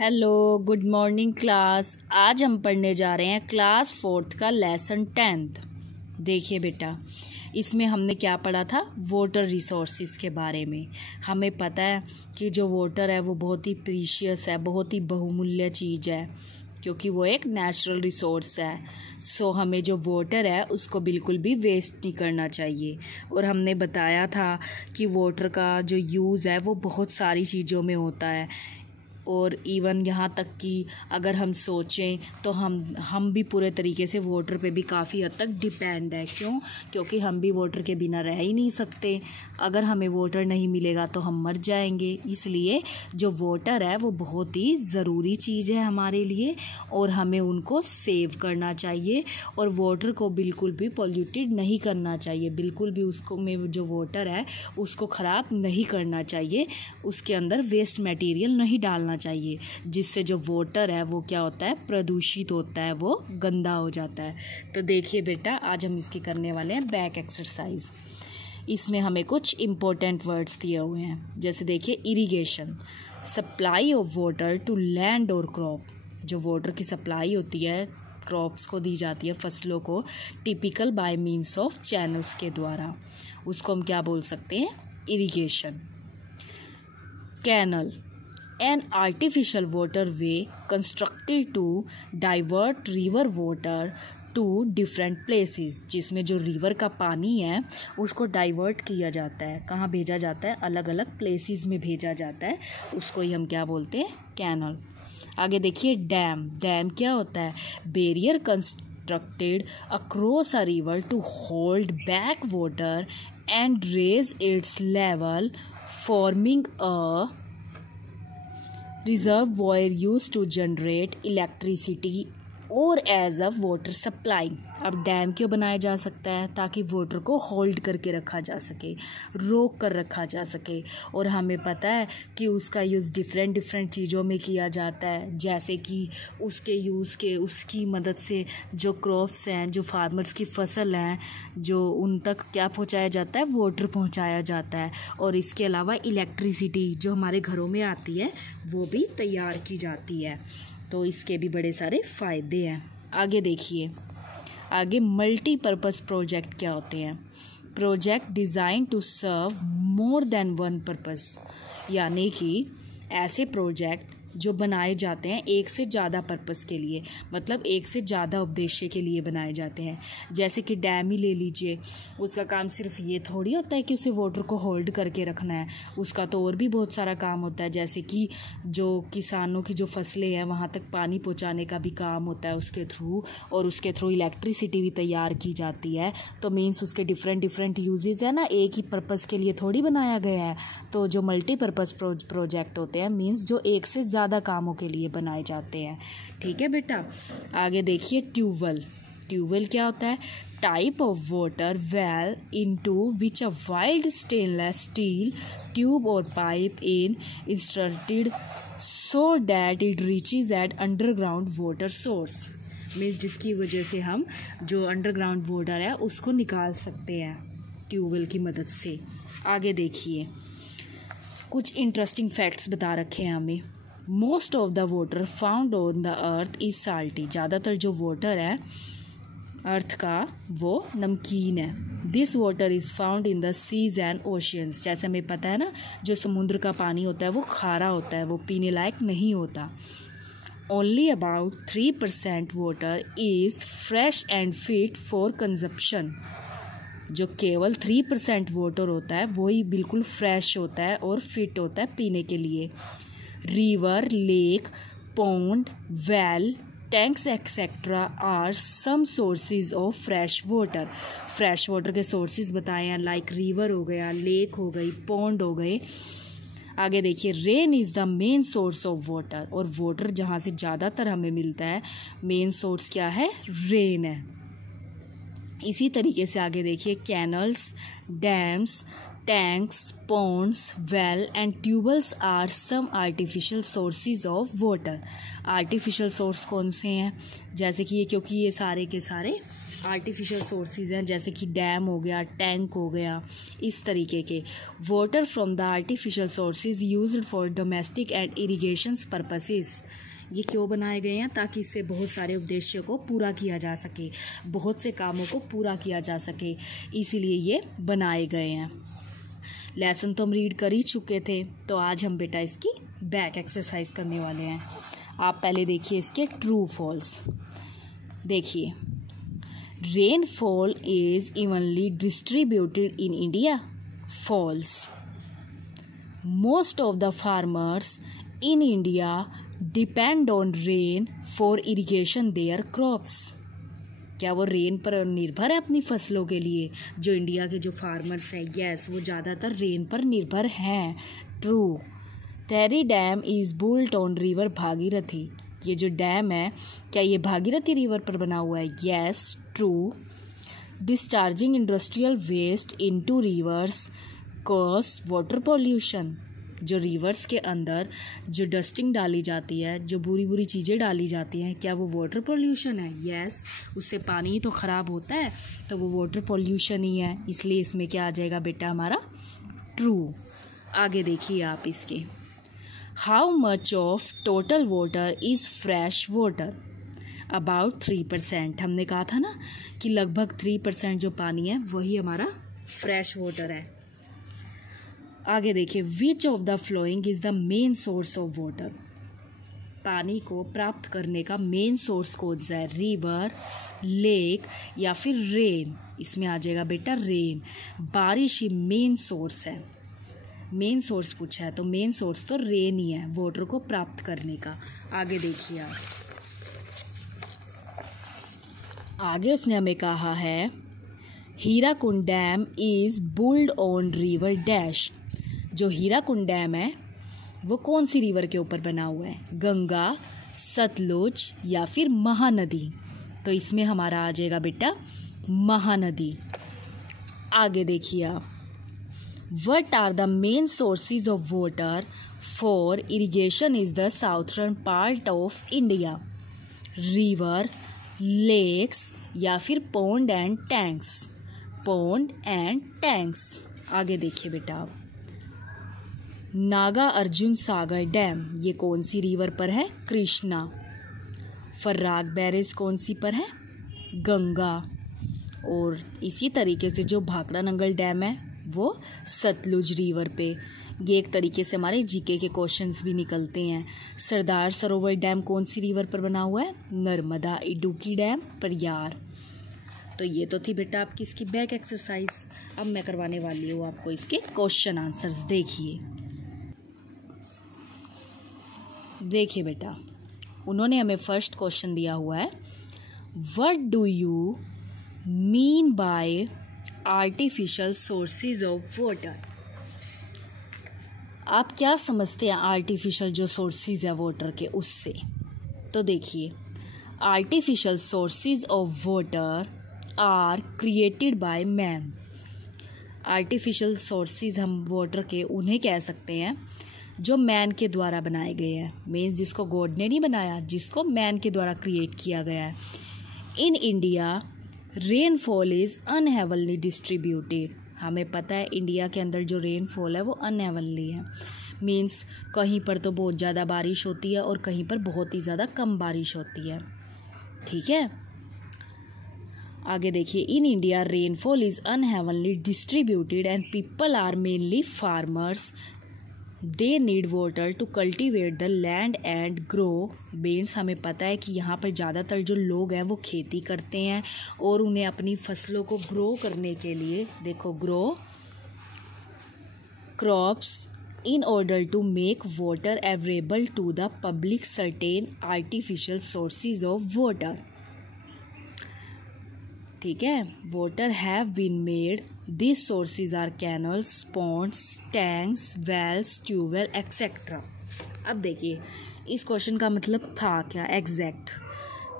Hello, good morning class. आज हम पढ़ने जा रहे हैं क्लास 4th का लेसन 10th। देखिए बेटा, इसमें हमने क्या पढ़ा था, वाटर रिसोर्सेज के बारे में। हमें पता है कि जो वाटर है वो बहुत ही प्रीशियस है, बहुत ही बहुमूल्य चीज़ है, क्योंकि वो एक नेचुरल रिसोर्स है। सो हमें जो वाटर है उसको बिल्कुल भी वेस्ट नहीं करना चाहिए। और हमने बताया था कि वाटर का जो यूज़ है वो बहुत सारी चीज़ों में होता है, और इवन यहाँ तक कि अगर हम सोचें तो हम भी पूरे तरीके से वाटर पे भी काफ़ी हद तक डिपेंड है। क्योंकि हम भी वाटर के बिना रह ही नहीं सकते। अगर हमें वाटर नहीं मिलेगा तो हम मर जाएंगे। इसलिए जो वाटर है वो बहुत ही ज़रूरी चीज़ है हमारे लिए, और हमें उनको सेव करना चाहिए। और वाटर को बिल्कुल भी पॉल्यूटेड नहीं करना चाहिए, बिल्कुल भी उसको में जो वाटर है उसको ख़राब नहीं करना चाहिए। उसके अंदर वेस्ट मटेरियल नहीं डालना चाहिए, जिससे जो वाटर है वो क्या होता है, प्रदूषित होता है, वो गंदा हो जाता है। तो देखिए बेटा, आज हम इसकी करने वाले हैं बैक एक्सरसाइज। इसमें हमें कुछ इम्पोर्टेंट वर्ड्स दिए हुए हैं। जैसे देखिए, irrigation, supply of water to land और क्रॉप। जो वाटर की सप्लाई होती है, क्रॉप्स को दी जाती है, फसलों को, typical by means of channels के द्वारा, उसको हम क्या बोल सकते हैं, irrigation. Canal, an artificial waterway constructed to divert river water to different places, जिसमें जो रिवर का पानी है उसको डाइवर्ट किया जाता है। कहाँ भेजा जाता है, अलग अलग प्लेसेस में भेजा जाता है, उसको ही हम क्या बोलते हैं, कैनल। आगे देखिए, डैम। डैम क्या होता है, barrier constructed across a river to hold back water and raise its level, forming a reservoir used to generate electricity और एज अ वाटर सप्लाई। अब डैम क्यों बनाया जा सकता है, ताकि वाटर को होल्ड करके रखा जा सके, रोक कर रखा जा सके। और हमें पता है कि उसका यूज़ डिफरेंट चीज़ों में किया जाता है, जैसे कि उसकी मदद से जो क्रॉप्स हैं, जो फार्मर्स की फसल हैं, जो उन तक क्या पहुंचाया जाता है, वाटर पहुंचाया जाता है। और इसके अलावा इलेक्ट्रिसिटी जो हमारे घरों में आती है वो भी तैयार की जाती है। तो इसके भी बड़े सारे फ़ायदे हैं। आगे देखिए, आगे मल्टीपर्पज़ प्रोजेक्ट क्या होते हैं। Project design to serve more than one purpose, यानी कि ऐसे प्रोजेक्ट जो बनाए जाते हैं एक से ज़्यादा पर्पस के लिए, मतलब एक से ज़्यादा उद्देश्य के लिए बनाए जाते हैं। जैसे कि डैम ही ले लीजिए, उसका काम सिर्फ ये थोड़ी होता है कि उसे वाटर को होल्ड करके रखना है, उसका तो और भी बहुत सारा काम होता है। जैसे कि जो किसानों की जो फसलें हैं वहाँ तक पानी पहुँचाने का भी काम होता है उसके थ्रू, और उसके थ्रू इलेक्ट्रिसिटी भी तैयार की जाती है। तो मीन्स उसके डिफरेंट यूजेस है ना, एक ही पर्पज़ के लिए थोड़ी बनाया गया है। तो जो मल्टीपर्पज़ प्रोजेक्ट होते हैं मीन्स जो एक से ज़्यादा कामों के लिए बनाए जाते हैं। ठीक है बेटा। आगे देखिए, ट्यूबवेल। ट्यूबवेल क्या होता है, type of water well into which a wide stainless steel tube और pipe in inserted so that it reaches at underground water source. Means जिसकी वजह से हम जो अंडरग्राउंड वाटर है उसको निकाल सकते हैं ट्यूबवेल की मदद से। आगे देखिए, कुछ इंटरेस्टिंग फैक्ट्स बता रखे हैं हमें। Most of the water found on the earth is salty. ज़्यादातर जो वाटर है अर्थ का वो नमकीन है। This water is found in the seas and oceans. जैसे हमें पता है ना, जो समुद्र का पानी होता है वो खारा होता है, वो पीने लायक नहीं होता। Only about 3% water is fresh and fit for consumption. जो केवल 3% वाटर होता है वही बिल्कुल फ्रेश होता है और फिट होता है पीने के लिए। River, lake, pond, well, tanks etcetera are some sources of fresh water. Fresh water के सोर्सेज बताए हैं, लाइक रिवर हो गया, लेक हो गई, पॉन्ड हो गए। आगे देखिए, rain is the main source of water. और वाटर जहाँ से ज़्यादातर हमें मिलता है, मेन सोर्स क्या है, रेन है। इसी तरीके से आगे देखिए, canals, dams, tanks, ponds, well and tubewells are some artificial sources of water. Artificial source कौन से हैं, जैसे कि ये, क्योंकि ये सारे के सारे आर्टिफिशियल सोर्सेज हैं जैसे कि डैम हो गया, टैंक हो गया, इस तरीके के। Water from the artificial sources used for domestic and irrigation purposes. ये क्यों बनाए गए हैं? ताकि इससे बहुत सारे उद्देश्यों को पूरा किया जा सके, बहुत से कामों को पूरा किया जा सके, इसीलिए ये बनाए गए हैं। लेसन तो हम रीड कर ही चुके थे, तो आज हम बेटा इसकी बैक एक्सरसाइज करने वाले हैं। आप पहले देखिए इसके ट्रू फॉल्स। देखिए, rainfall is evenly distributed in India. False. Most of the farmers in India depend on rain for irrigation their crops. क्या वो रेन पर निर्भर है अपनी फसलों के लिए? जो इंडिया के जो फार्मर्स हैं, यस, वो ज़्यादातर रेन पर निर्भर हैं। True. Tehri dam is built on river Bhagirathi. ये जो डैम है, क्या ये भागीरथी रिवर पर बना हुआ है? Yes, true. Discharging industrial waste into rivers cause water pollution. जो रिवर्स के अंदर जो डस्टिंग डाली जाती है, जो बुरी बुरी चीज़ें डाली जाती हैं, क्या वो वाटर पॉल्यूशन है? यस, उससे पानी ही तो ख़राब होता है, तो वो वाटर पॉल्यूशन ही है, इसलिए इसमें क्या आ जाएगा बेटा हमारा? ट्रू। आगे देखिए आप इसके। How much of total water is fresh water? About 3%। हमने कहा था ना कि लगभग 3% जो पानी है वही हमारा फ्रेश वाटर है। आगे देखिए, which of the following is the main source of water? पानी को प्राप्त करने का मेन सोर्स कौन सा है? रिवर, लेक या फिर रेन? इसमें आ जाएगा बेटा रेन। बारिश ही मेन सोर्स है। मेन सोर्स पूछा है तो मेन सोर्स तो रेन ही है वाटर को प्राप्त करने का। आगे देखिए आप, आगे उसने हमें कहा है Hirakud dam is built on river dash. जो हीराकुंड डैम है वो कौन सी रिवर के ऊपर बना हुआ है? गंगा, सतलुज या फिर महानदी? तो इसमें हमारा आ जाएगा बेटा महानदी। आगे देखिए आप, what are the main sources of water for irrigation is the southern part of India? River, lakes या फिर pond and tanks? Pond and tanks. आगे देखिए बेटा आप, नागा अर्जुन सागर डैम ये कौन सी रिवर पर है? कृष्णा। फर्राक बैरेज कौन सी पर है? गंगा। और इसी तरीके से जो भाखड़ा नंगल डैम है वो सतलुज रिवर पे। ये एक तरीके से हमारे जीके के क्वेश्चंस भी निकलते हैं। सरदार सरोवर डैम कौन सी रिवर पर बना हुआ है? नर्मदा। इडुक्की डैम प्रयार। तो ये तो थी बेटा आपकी इसकी बैक एक्सरसाइज। अब मैं करवाने वाली हूँ आपको इसके क्वेश्चन आंसर्स। देखिए बेटा, उन्होंने हमें फर्स्ट क्वेश्चन दिया हुआ है, what do you mean by artificial sources of water? आप क्या समझते हैं आर्टिफिशियल जो सोर्सेज है वाटर के उससे? तो देखिए, artificial sources of water are created by man. Artificial sources हम वाटर के उन्हें कह सकते हैं जो मैन के द्वारा बनाए गए हैं। मीन्स जिसको गॉड ने नहीं बनाया, जिसको मैन के द्वारा क्रिएट किया गया है। In India rainfall is unevenly distributed. हमें पता है इंडिया के अंदर जो रेनफॉल है वो अनहेवनली है। मीन्स कहीं पर तो बहुत ज़्यादा बारिश होती है और कहीं पर बहुत ही ज़्यादा कम बारिश होती है। ठीक है, आगे देखिए, in India rainfall is unevenly distributed and people are mainly farmers. They need water to cultivate the land and grow. Means हमें पता है कि यहाँ पर ज़्यादातर जो लोग हैं वो खेती करते हैं और उन्हें अपनी फसलों को ग्रो करने के लिए, देखो, grow crops in order to make water available to the public certain artificial sources of water. ठीक है, water have been made. These sources are canals, ponds, tanks, wells, tubewell, etc. अब देखिए इस क्वेश्चन का मतलब था क्या एग्जैक्ट।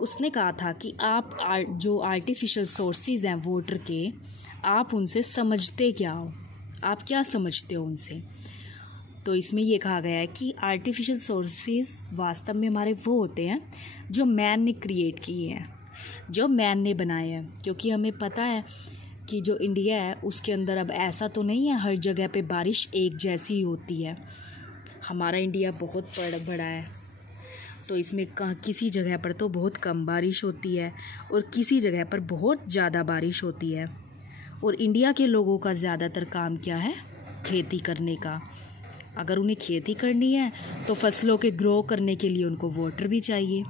उसने कहा था कि आप जो आर्टिफिशियल सोर्सेज हैं वाटर के, आप उनसे समझते क्या हो, आप क्या समझते हो उनसे। तो इसमें ये कहा गया है कि आर्टिफिशियल सोर्सेज वास्तव में हमारे वो होते हैं जो मैन ने क्रिएट किए हैं। जो मैन ने बनाए हैं, क्योंकि हमें पता है कि जो इंडिया है उसके अंदर अब ऐसा तो नहीं है हर जगह पे बारिश एक जैसी ही होती है। हमारा इंडिया बहुत बड़ा है, तो इसमें किसी जगह पर तो बहुत कम बारिश होती है और किसी जगह पर बहुत ज़्यादा बारिश होती है। और इंडिया के लोगों का ज़्यादातर काम क्या है? खेती करने का। अगर उन्हें खेती करनी है तो फसलों के ग्रो करने के लिए उनको वाटर भी चाहिए,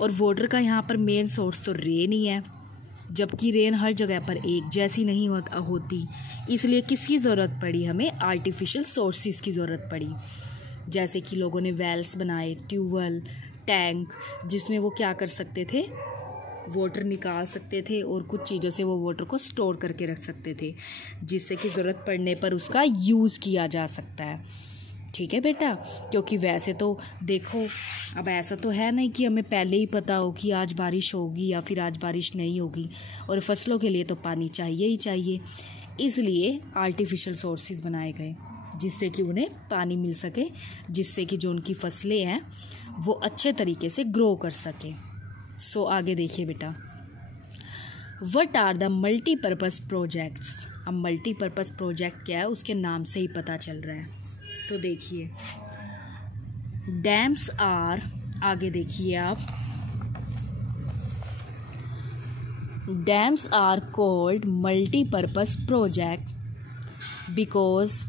और वाटर का यहाँ पर मेन सोर्स तो रेन ही है, जबकि रेन हर जगह पर एक जैसी नहीं होती। इसलिए किसकी ज़रूरत पड़ी? हमें आर्टिफिशियल सोर्सेज की ज़रूरत पड़ी। जैसे कि लोगों ने वेल्स बनाए, ट्यूबवेल, टैंक, जिसमें वो क्या कर सकते थे? वाटर निकाल सकते थे और कुछ चीज़ों से वो वाटर को स्टोर करके रख सकते थे, जिससे कि ज़रूरत पड़ने पर उसका यूज़ किया जा सकता है। ठीक है बेटा, क्योंकि वैसे तो देखो अब ऐसा तो है नहीं कि हमें पहले ही पता हो कि आज बारिश होगी या फिर आज बारिश नहीं होगी, और फसलों के लिए तो पानी चाहिए ही चाहिए। इसलिए आर्टिफिशियल सोर्सेज बनाए गए जिससे कि उन्हें पानी मिल सके, जिससे कि जो उनकी फसलें हैं वो अच्छे तरीके से ग्रो कर सके। सो आगे देखिए बेटा, what are the multipurpose projects. अब मल्टीपर्पज़ प्रोजेक्ट क्या है उसके नाम से ही पता चल रहा है। तो देखिए डैम्स आर, आगे देखिए आप, dams are called multipurpose project because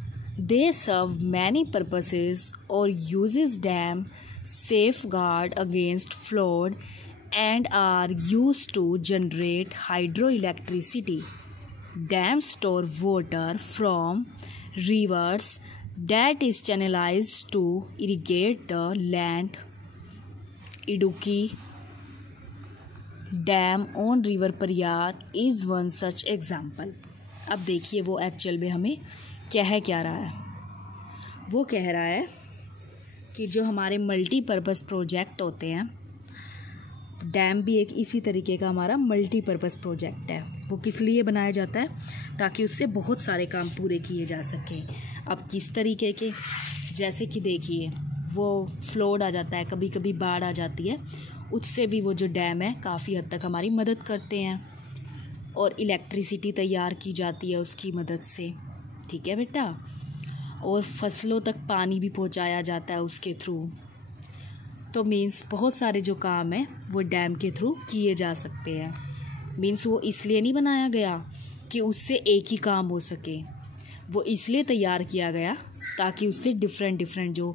they serve many purposes or uses dam safeguard against flood and are used to generate hydroelectricity. Dams store water from rivers that is channelized to irrigate the land. Idukki Dam on River Periyar is one such example. अब देखिए वो actual में हमें क्या रहा है। वो कह रहा है कि जो हमारे मल्टीपर्पज़ प्रोजेक्ट होते हैं, डैम भी एक इसी तरीके का हमारा मल्टीपर्पज़ प्रोजेक्ट है। वो किस लिए बनाया जाता है? ताकि उससे बहुत सारे काम पूरे किए जा सकें। अब किस तरीके के? जैसे कि देखिए वो फ्लड आ जाता है, कभी कभी बाढ़ आ जाती है, उससे भी वो जो डैम है काफ़ी हद तक हमारी मदद करते हैं, और इलेक्ट्रिसिटी तैयार की जाती है उसकी मदद से। ठीक है बेटा, और फसलों तक पानी भी पहुंचाया जाता है उसके थ्रू। तो मीन्स बहुत सारे जो काम है वो डैम के थ्रू किए जा सकते हैं। मीन्स वो इसलिए नहीं बनाया गया कि उससे एक ही काम हो सके, वो इसलिए तैयार किया गया ताकि उससे डिफरेंट जो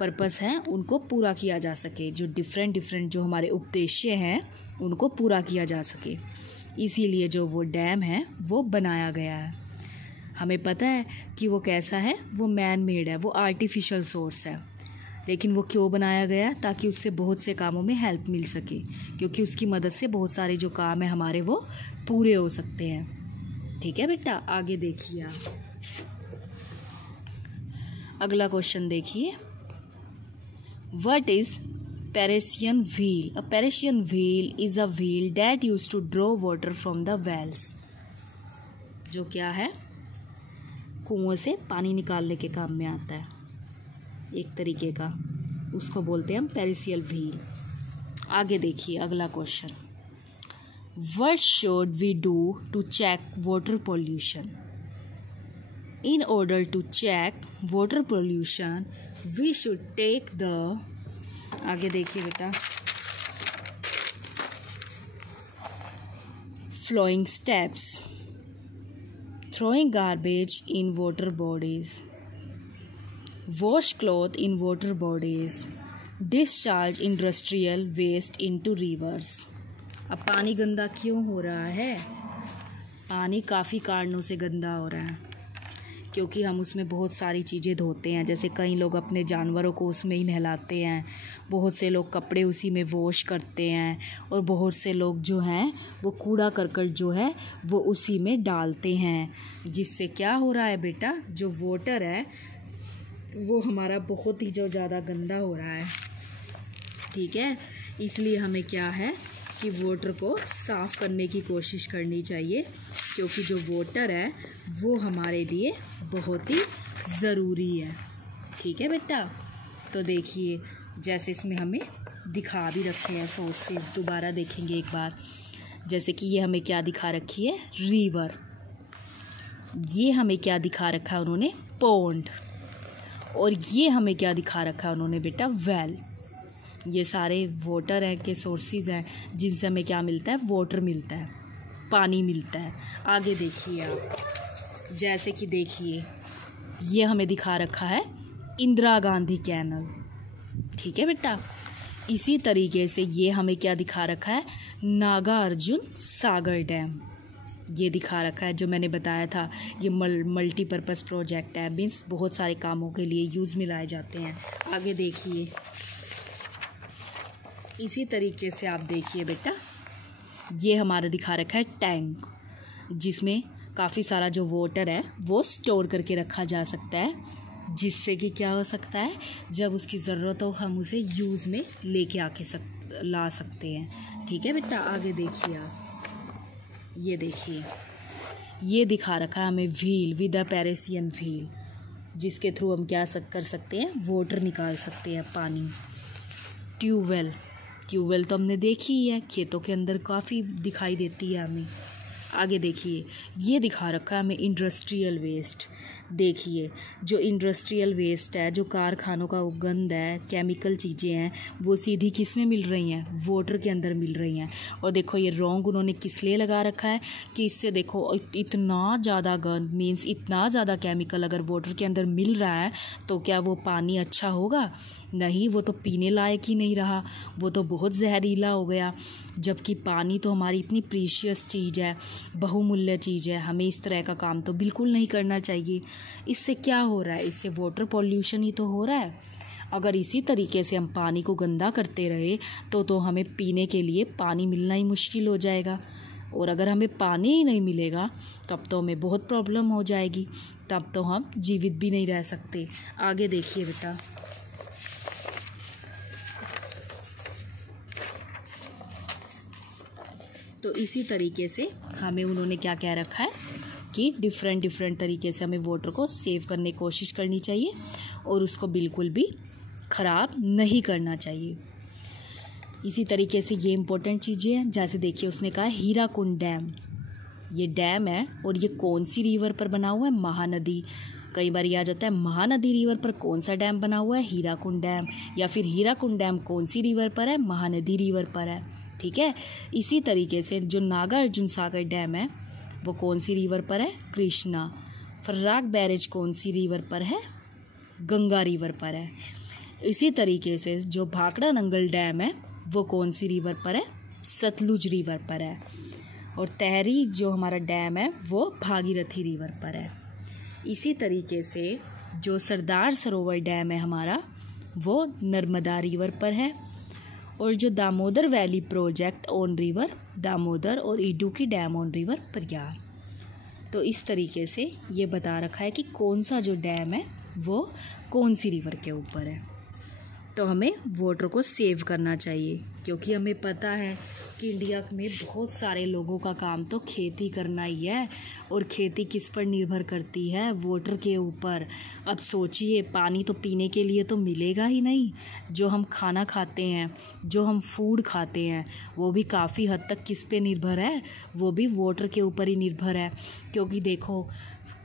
पर्पस हैं उनको पूरा किया जा सके, जो डिफरेंट जो हमारे उद्देश्य हैं उनको पूरा किया जा सके। इसीलिए जो वो डैम है वो बनाया गया है। हमें पता है कि वो कैसा है, वो मैन मेड है, वो आर्टिफिशियल सोर्स है, लेकिन वो क्यों बनाया गया? ताकि उससे बहुत से कामों में हेल्प मिल सके, क्योंकि उसकी मदद से बहुत सारे जो काम है हमारे वो पूरे हो सकते हैं। ठीक है बेटा, आगे देखिए आप अगला क्वेश्चन देखिए, what is Persian wheel? A Persian wheel is a wheel that used to draw water from the wells. जो क्या है? कुओं से पानी निकालने के काम में आता है एक तरीके का, उसको बोलते हैं हम पेरिसियल व्हील। आगे देखिए अगला question, what should we do to check water pollution? In order to check water pollution we should take the, आगे देखिए बेटा, following steps, throwing garbage in water bodies, wash cloth in water bodies, discharge industrial waste into rivers. अब पानी गंदा क्यों हो रहा है? पानी काफ़ी कारणों से गंदा हो रहा है, क्योंकि हम उसमें बहुत सारी चीज़ें धोते हैं। जैसे कई लोग अपने जानवरों को उसमें ही नहलाते हैं, बहुत से लोग कपड़े उसी में वॉश करते हैं, और बहुत से लोग जो हैं वो कूड़ा करकट जो है वो उसी में डालते हैं, जिससे क्या हो रहा है बेटा? जो वाटर है वो हमारा बहुत ही जो ज़्यादा गंदा हो रहा है। ठीक है, इसलिए हमें क्या है कि वाटर को साफ़ करने की कोशिश करनी चाहिए, क्योंकि जो वाटर है वो हमारे लिए बहुत ही ज़रूरी है। ठीक है बेटा, तो देखिए जैसे इसमें हमें दिखा भी रखे हैं सोर्सेज, दोबारा देखेंगे एक बार। जैसे कि ये हमें क्या दिखा रखी है, रिवर। ये हमें क्या दिखा रखा है उन्होंने, पॉन्ड। और ये हमें क्या दिखा रखा है उन्होंने बेटा, वेल। ये सारे वाटर हैं के सोर्सेज हैं जिनसे हमें क्या मिलता है, वाटर मिलता है, पानी मिलता है। आगे देखिए आप, जैसे कि देखिए ये हमें दिखा रखा है इंदिरा गांधी कैनल, ठीक है बेटा। इसी तरीके से ये हमें क्या दिखा रखा है, नागार्जुन सागर डैम। ये दिखा रखा है जो मैंने बताया था, ये मल्टीपर्पज़ प्रोजेक्ट है, मीन्स बहुत सारे कामों के लिए यूज़ में लाए जाते हैं। आगे देखिए, इसी तरीके से आप देखिए बेटा, ये हमारा दिखा रखा है टैंक, जिसमें काफ़ी सारा जो वाटर है वो स्टोर करके रखा जा सकता है, जिससे कि क्या हो सकता है, जब उसकी ज़रूरत हो हम उसे यूज़ में लेके आके ला सकते हैं, ठीक है बेटा। आगे देखिए आप, ये देखिए ये दिखा रखा है हमें व्हील विद अ पैरेसियन व्हील, जिसके थ्रू हम क्या कर सकते हैं, वाटर निकाल सकते हैं, पानी। ट्यूबवेल, ट्यूबवेल तो हमने देखी ही है, खेतों के अंदर काफ़ी दिखाई देती है हमें। आगे देखिए, ये दिखा रखा है हमें इंडस्ट्रियल वेस्ट। देखिए जो इंडस्ट्रियल वेस्ट है, जो कारखानों का गंद है, केमिकल चीज़ें हैं, वो सीधी किस में मिल रही हैं, वाटर के अंदर मिल रही हैं। और देखो ये रॉन्ग उन्होंने किस लिए लगा रखा है कि इससे देखो इतना ज़्यादा गंद, मीन्स इतना ज़्यादा केमिकल अगर वाटर के अंदर मिल रहा है तो क्या वो पानी अच्छा होगा, नहीं, वो तो पीने लायक ही नहीं रहा, वो तो बहुत जहरीला हो गया। जबकि पानी तो हमारी इतनी प्रीशियस चीज़ है, बहुमूल्य चीज़ है, हमें इस तरह का काम तो बिल्कुल नहीं करना चाहिए। इससे क्या हो रहा है, इससे वाटर पॉल्यूशन ही तो हो रहा है। अगर इसी तरीके से हम पानी को गंदा करते रहे तो हमें पीने के लिए पानी मिलना ही मुश्किल हो जाएगा। और अगर हमें पानी ही नहीं मिलेगा तब तो हमें बहुत प्रॉब्लम हो जाएगी, तब तो हम जीवित भी नहीं रह सकते। आगे देखिए बेटा, तो इसी तरीके से हमें उन्होंने क्या कह रखा है कि डिफरेंट तरीके से हमें वाटर को सेव करने की कोशिश करनी चाहिए और उसको बिल्कुल भी ख़राब नहीं करना चाहिए। इसी तरीके से ये इम्पोर्टेंट चीज़ें हैं, जैसे देखिए उसने कहा हीराकुंड डैम। ये डैम है और ये कौन सी रिवर पर बना हुआ है, महानदी। कई बार ये आ जाता है महानदी रिवर पर कौन सा डैम बना हुआ है, हीराकुंड डैम। या फिर हीराकुंड डैम कौन सी रिवर पर है, महानदी रिवर पर है, ठीक है। इसी तरीके से जो नागार्जुन सागर डैम है वो कौन सी रिवर पर है, कृष्णा। फर्राक बैरेज कौन सी रिवर पर है, गंगा रिवर पर है। इसी तरीके से जो भाखड़ा नंगल डैम है वो कौन सी रिवर पर है, सतलुज रिवर पर है। और तहरी जो हमारा डैम है वो भागीरथी रिवर पर है। इसी तरीके से जो सरदार सरोवर डैम है हमारा वो नर्मदा रिवर पर है। और जो Damodar valley project on river Damodar और इडुक्की डैम ऑन रिवर प्रयार। तो इस तरीके से ये बता रखा है कि कौन सा जो डैम है वो कौन सी रिवर के ऊपर है। तो हमें वाटर को सेव करना चाहिए, क्योंकि हमें पता है कि इंडिया में बहुत सारे लोगों का काम तो खेती करना ही है, और खेती किस पर निर्भर करती है, वाटर के ऊपर। अब सोचिए, पानी तो पीने के लिए तो मिलेगा ही नहीं, जो हम खाना खाते हैं, जो हम फूड खाते हैं, वो भी काफ़ी हद तक किस पे निर्भर है, वो भी वाटर के ऊपर ही निर्भर है। क्योंकि देखो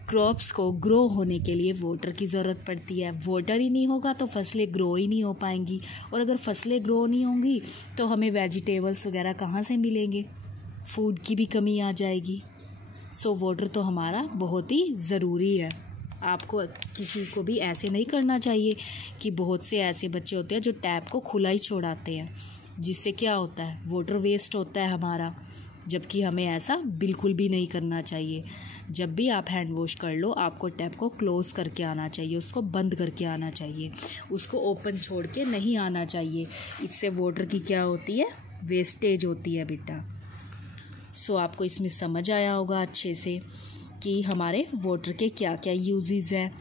क्रॉप्स को ग्रो होने के लिए वाटर की ज़रूरत पड़ती है, वाटर ही नहीं होगा तो फसलें ग्रो ही नहीं हो पाएंगी, और अगर फसलें ग्रो नहीं होंगी तो हमें वेजिटेबल्स वगैरह कहाँ से मिलेंगे, फूड की भी कमी आ जाएगी। सो वाटर तो हमारा बहुत ही ज़रूरी है। आपको किसी को भी ऐसे नहीं करना चाहिए कि बहुत से ऐसे बच्चे होते हैं जो टैप को खुला ही छोड़ाते हैं, जिससे क्या होता है, वाटर वेस्ट होता है हमारा, जबकि हमें ऐसा बिल्कुल भी नहीं करना चाहिए। जब भी आप हैंड वॉश कर लो, आपको टैप को क्लोज़ करके आना चाहिए, उसको बंद करके आना चाहिए, उसको ओपन छोड़ के नहीं आना चाहिए। इससे वाटर की क्या होती है, वेस्टेज होती है बेटा। सो आपको इसमें समझ आया होगा अच्छे से कि हमारे वाटर के क्या क्या यूजेस हैं।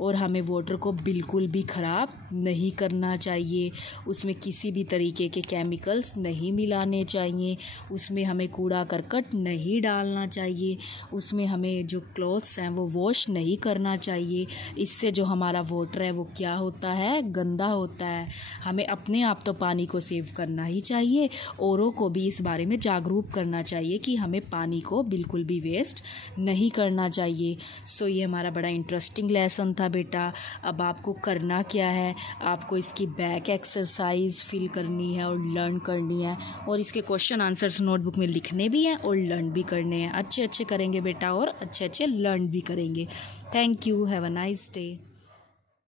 और हमें वाटर को बिल्कुल भी ख़राब नहीं करना चाहिए। उसमें किसी भी तरीके के केमिकल्स नहीं मिलाने चाहिए, उसमें हमें कूड़ा करकट नहीं डालना चाहिए, उसमें हमें जो क्लॉथ्स हैं वो वॉश नहीं करना चाहिए। इससे जो हमारा वाटर है वो क्या होता है, गंदा होता है। हमें अपने आप तो पानी को सेव करना ही चाहिए, औरों को भी इस बारे में जागरूक करना चाहिए कि हमें पानी को बिल्कुल भी वेस्ट नहीं करना चाहिए। सो ये हमारा बड़ा इंटरेस्टिंग लेसन था बेटा। अब आपको करना क्या है, आपको इसकी बैक एक्सरसाइज फिल करनी है और लर्न करनी है, और इसके क्वेश्चन आंसर्स नोटबुक में लिखने भी हैं और लर्न भी करने हैं। अच्छे अच्छे करेंगे बेटा और अच्छे अच्छे लर्न भी करेंगे। Thank you, have a nice day.